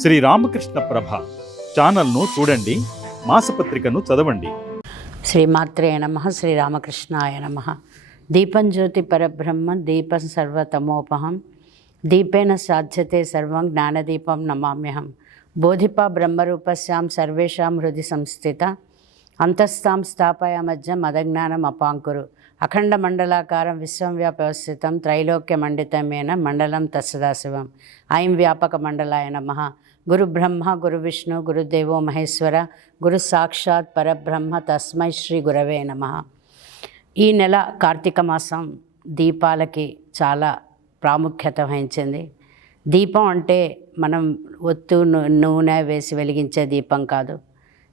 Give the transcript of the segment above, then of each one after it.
శ్రీ రామకృష్ణ ప్రభ ఛానల్ను చూడండి మాసపత్రికను చదవండి. శ్రీమాత్రే నమ శ్రీరామకృష్ణాయ నమ. దీపం జ్యోతి పరబ్రహ్మ దీపం సర్వతమోపహం. దీపేన సాధ్యతే సర్వం జ్ఞానదీపం నమామ్యహం. బోధిపా బ్రహ్మరూపస్యాం సర్వేషాం హృది సంస్థిత. అంతస్తాం స్థాపయ మధ్య మదజ్ఞానం అపాంకురు. అఖండ మండలాకారం విశ్వం వ్యాపస్థితం త్రైలోక్య మండితమేన మండలం తత్సదాశివం. ఐం వ్యాపక మండలాయ నమ. గురుబ్రహ్మ గురువిష్ణు గురు విష్ణు గురుదేవో మహేశ్వర గురు సాక్షాత్ పరబ్రహ్మ తస్మై శ్రీ గురవే నమ. ఈ నెల కార్తీక మాసం దీపాలకి చాలా ప్రాముఖ్యత వహించింది. దీపం అంటే మనం ఒత్తు నూనె వేసి వెలిగించే దీపం కాదు.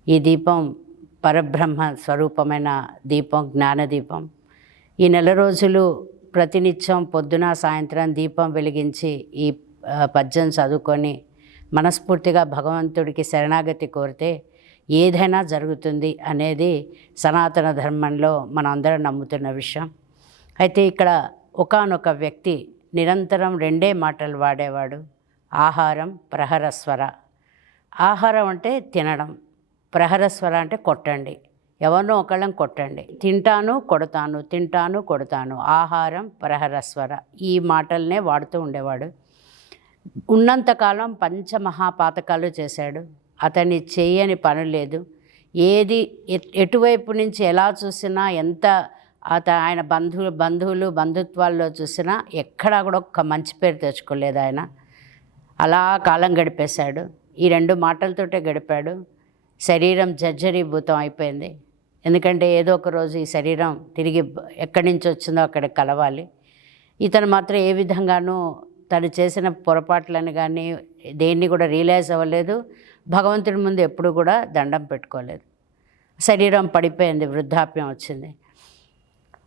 ఈ దీపం పరబ్రహ్మ స్వరూపమైన దీపం జ్ఞానదీపం. ఈ నెల రోజులు ప్రతినిత్యం పొద్దున సాయంత్రం దీపం వెలిగించి ఈ పద్యం చదువుకొని మనస్ఫూర్తిగా భగవంతుడికి శరణాగతి కోరితే ఏదైనా జరుగుతుంది అనేది సనాతన ధర్మంలో మనందరం అందరం నమ్ముతున్న విషయం. అయితే ఇక్కడ ఒకానొక వ్యక్తి నిరంతరం రెండే మాటలు వాడేవాడు. ఆహారం ప్రహరస్వర ఆహారం అంటే తినడం. ప్రహరస్వర అంటే కొట్టండి. ఎవరినో ఒకళ్ళని కొట్టండి. తింటాను కొడతాను తింటాను కొడతాను. ఆహారం ప్రహరస్వర ఈ మాటలనే వాడుతూ ఉండేవాడు. ఉన్నంతకాలం పంచమహాపాతకాలు చేశాడు. అతన్ని చేయని పని లేదు. ఏది ఎటువైపు నుంచి ఎలా చూసినా ఎంత అత ఆయన బంధువులు బంధువులు బంధుత్వాల్లో చూసినా ఎక్కడా కూడా ఒక్క మంచి పేరు తెచ్చుకోలేదు ఆయన. అలా కాలం గడిపేశాడు. ఈ రెండు మాటలతోటే గడిపాడు. శరీరం జర్జరీభూతం అయిపోయింది. ఎందుకంటే ఏదో ఒక రోజు ఈ శరీరం తిరిగి ఎక్కడి నుంచి వచ్చిందో అక్కడికి కలవాలి. ఇతను మాత్రం ఏ విధంగానూ తను చేసిన పొరపాట్లను కానీ దేన్ని కూడా రియలైజ్ అవ్వలేదు. భగవంతుడి ముందు ఎప్పుడు కూడా దండం పెట్టుకోలేదు. శరీరం పడిపోయింది వృద్ధాప్యం వచ్చింది.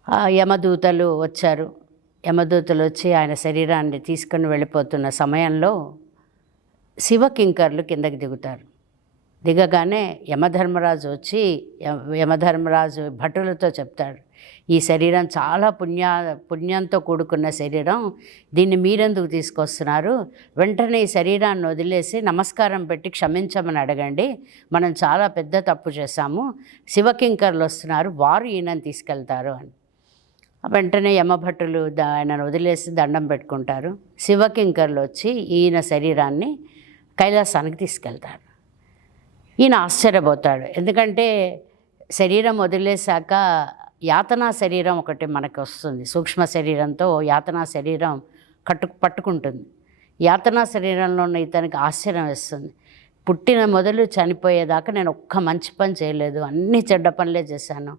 ఆ యమదూతలు వచ్చారు. యమదూతలు వచ్చి ఆయన శరీరాన్ని తీసుకొని వెళ్ళిపోతున్న సమయంలో శివకింకర్లు కిందకి దిగుతారు. దిగగానే యమధర్మరాజు వచ్చి యమధర్మరాజు భటులతో చెప్తాడు ఈ శరీరం చాలా పుణ్య పుణ్యంతో కూడుకున్న శరీరం దీన్ని మీరెందుకు తీసుకొస్తున్నారు? వెంటనే ఈ శరీరాన్ని వదిలేసి నమస్కారం పెట్టి క్షమించమని అడగండి మనం చాలా పెద్ద తప్పు చేశాము శివకింకర్లు వస్తున్నారు వారు ఈయనని తీసుకెళ్తారు అని. వెంటనే యమభట్టులు ఆయనను వదిలేసి దండం పెట్టుకుంటారు. శివకింకర్లు వచ్చి ఈయన శరీరాన్ని కైలాసానికి తీసుకెళ్తారు. ఈయన ఆశ్చర్యపోతాడు. ఎందుకంటే శరీరం వదిలేశాక యాతనా శరీరం ఒకటి మనకు వస్తుంది. సూక్ష్మ శరీరంతో యాతనా శరీరం కట్టు పట్టుకుంటుంది. యాతనా శరీరంలో ఉన్న ఇతనికి ఆశ్చర్యం వేస్తుంది. పుట్టిన మొదలు చనిపోయేదాకా నేను ఒక్క మంచి పని చేయలేదు. అన్ని చెడ్డ పనులే చేశాను.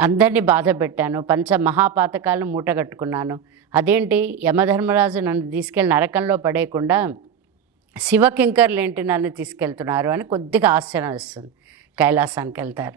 అందరినీ బాధ పెట్టాను. పంచ మహాపాతకాలను మూటగట్టుకున్నాను అదేంటి? యమధర్మరాజు నన్ను తీసుకెళ్ళి నరకంలో పడేయకుండా శివకింకర్లు ఏంటి నన్ను తీసుకెళ్తున్నారు అని కొద్దిగా ఆశ్చర్యం వస్తుంది. కైలాసానికి వెళ్తారు.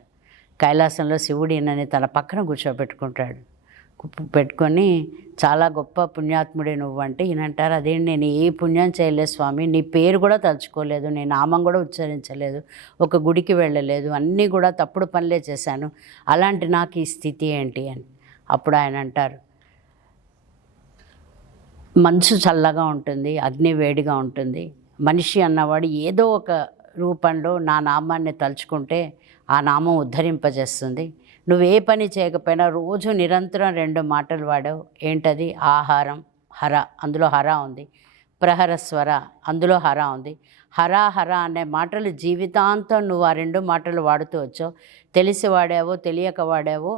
కైలాసంలో శివుడు ఈయనని తన పక్కన కూర్చోబెట్టుకుంటాడు. కు- పెట్టుకొని చాలా గొప్ప పుణ్యాత్ముడే నువ్వు అంటే ఈయనంటారు అదేంటి నేను ఏ పుణ్యం చేయలేదు స్వామి నీ పేరు కూడా తలుచుకోలేదు నీ నామం కూడా ఉచ్చరించలేదు ఒక గుడికి వెళ్ళలేదు అన్నీ కూడా తప్పుడు పనులే చేశాను అలాంటి నాకు ఈ స్థితి ఏంటి అని. అప్పుడు ఆయన అంటారు మనసు చల్లగా ఉంటుంది అగ్ని వేడిగా ఉంటుంది మనిషి అన్నవాడు ఏదో ఒక రూపంలో నా నామాన్ని తలుచుకుంటే ఆ నామం ఉద్ధరింపజేస్తుంది. నువ్వు ఏ పని చేయకపోయినా రోజు నిరంతరం రెండు మాటలు వాడావు. ఏంటది? ఆహారం హర. అందులో హర ఉంది. ప్రహర స్వర. అందులో హర ఉంది. హర హర అనే మాటలు జీవితాంతం నువ్వు ఆ రెండు మాటలు వాడుతూ వచ్చావు. తెలిసి వాడావో తెలియక వాడావో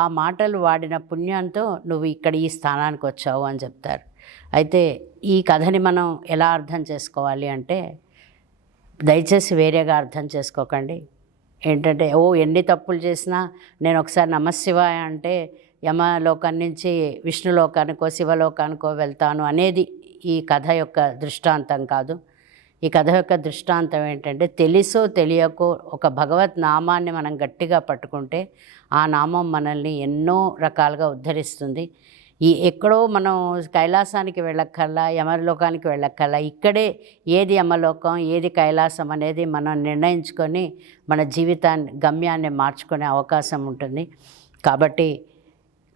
ఆ మాటలు వాడిన పుణ్యంతో నువ్వు ఇక్కడ ఈ స్థానానికి వచ్చావు అని చెప్తారు. అయితే ఈ కథని మనం ఎలా అర్థం చేసుకోవాలి అంటే దయచేసి వేరేగా అర్థం చేసుకోకండి. ఏంటంటే ఓ ఎన్ని తప్పులు చేసినా నేను ఒకసారి నమశివాయ అంటే యమలోకం నుంచి విష్ణులోకానికో శివలోకానికో వెళ్తాను అనేది ఈ కథ యొక్క దృష్టాంతం కాదు. ఈ కథ యొక్క దృష్టాంతం ఏంటంటే తెలుసో తెలియకో ఒక భగవత్ నామాన్ని మనం గట్టిగా పట్టుకుంటే ఆ నామం మనల్ని ఎన్నో రకాలుగా ఉద్ధరిస్తుంది. ఈ ఎక్కడో మనం కైలాసానికి వెళ్ళక్కర్లా యమలోకానికి వెళ్ళక్కర్లా ఇక్కడే ఏది యమలోకం ఏది కైలాసం అనేది మనం నిర్ణయించుకొని మన జీవితాన్ని గమ్యాన్ని మార్చుకునే అవకాశం ఉంటుంది. కాబట్టి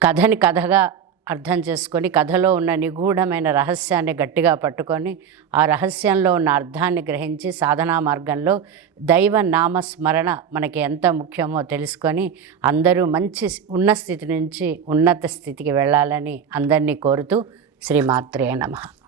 కథని కథగా అర్థం చేసుకొని కథలో ఉన్న నిగూఢమైన రహస్యాన్ని గట్టిగా పట్టుకొని ఆ రహస్యంలో ఉన్న అర్థాన్ని గ్రహించి సాధనా మార్గంలో దైవ నామస్మరణ మనకి ఎంత ముఖ్యమో తెలుసుకొని అందరూ మంచి ఉన్న స్థితి నుంచి ఉన్నత స్థితికి వెళ్ళాలని అందరినీ కోరుతూ శ్రీమాత్రే నమః.